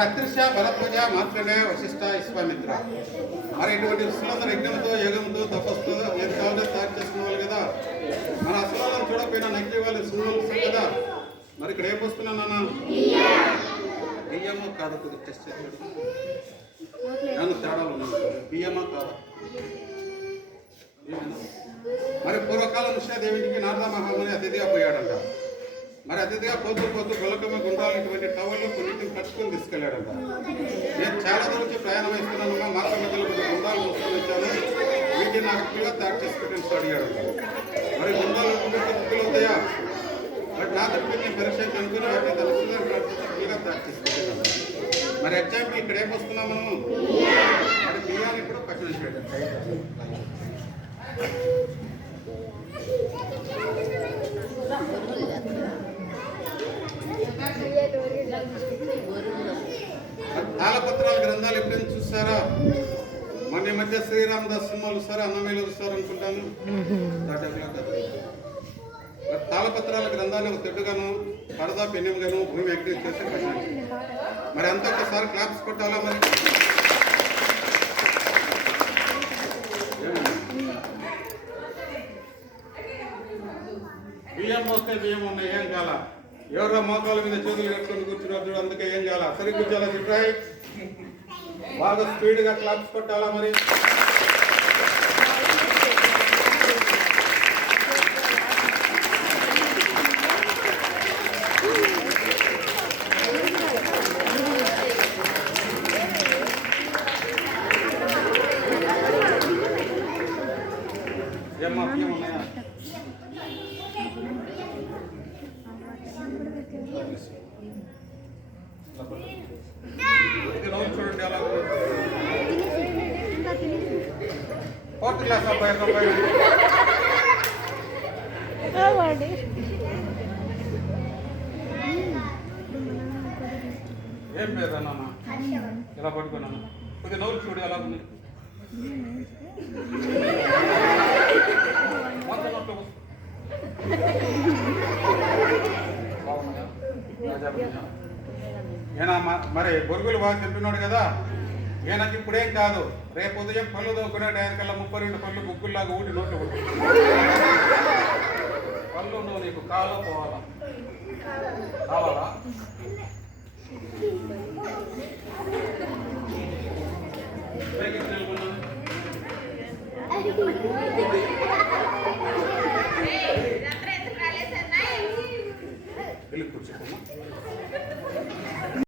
మరి అత్రిష భరద్వజ మాత్రమే వశిష్ట విశ్వామిత్ర. మరి ఇటువంటి ఋషులందరూ యజ్ఞంతో యోగంతో తపస్సుతో ఏది కావాలో తయారు చేసుకునే వాళ్ళు కదా. మన అసలు చూడకపోయినా నక్కి వాళ్ళు సున్నలు కదా. మరి ఇక్కడ ఏం పోస్తున్నాను నాన్న? బియ్యమో కాదు, కొద్దిగా టెస్ట్ చేస్తాడు. ఏమన్నా తేడాలు ఉన్నాయి? బియ్యమా కాదా? మరి పూర్వకాలం కృష్ణాదేవికి నారద మహాముని అతిథిగా పోయాడంట. మరి అతిథిగా పోతూ గులకమ్మ గుండాలు ఇటువంటి టవల్లో కొన్నింటిని కట్టుకొని తీసుకెళ్ళాడంట. నేను చాలా దూరం నుంచి ప్రయాణం వేస్తున్నాను, మార్గ మధ్యలో కొన్ని గుండాలు మోసుకొని వచ్చాను, వీటిని నాకు ఎక్కువగా తయారు చేసి పెట్టిన అడిగాడంట. మరి గుండాలు బుక్కులు అవుతాయా? బట్ నా తరఫు నేను పరీక్ష కనుక్కొని వాటిని తలగా తయారు చేసి పెట్టాను. మరి ఎగ్జాంపుల్ ఇక్కడ ఏం వస్తున్నాం మనము? మరి బియ్యాన్ని కూడా పక్కన చేయడం. తాళపత్రాల గ్రంథాలు ఎప్పుడైనా చూస్తారా? మన మధ్య శ్రీరామ్ దాస్ సినిమాలు చూస్తారా? అన్నమయ్యలు చూస్తారు అనుకుంటాను. తాళపత్రాల గ్రంథాన్ని ఒక తెడ్డుగాను పరదా పెన్నెంగాను భూమి యాక్టివ్ చేస్తే కష్టం. మరి అంతా ఒకసారి క్లాప్స్ కొట్టాలా? మరి బియ్యం పోస్తే బియ్యం ఉన్నాయి, ఏం కాల. ఎవరో మోకాల మీద చేతులు కట్టుకొని కూర్చున్నారు చూడు, అందుకే ఏం కాల. సరి కూర్చోాలా? చిట్రాయి బాగా స్పీడ్గా క్లాప్స్ కొట్టాలా? మరి ఏమ్మా బియ్యం ఉన్నాయా? చూడండి అలా. ఫోర్త్ క్లాస్ అబ్బాయి ఏం పేరు నాన్న? ఎలా పట్టుకున్నాను? కొద్దిగా నవ్వులు చూడు ఎలా ఉంది. ఈయన మరి బొరుగులు బాగా తింటున్నాడు కదా. ఈయనకి ఇప్పుడేం కాదు, రేపు ఉదయం పళ్ళు తోకునే టైంకల్లా 32 పళ్ళు బుక్కుల్లాగా ఊటి నోట్లు పళ్ళు నువ్వు నీకు కాలో పోవాలా? కావాలా? వెళ్ళి కూర్చోమ్మా.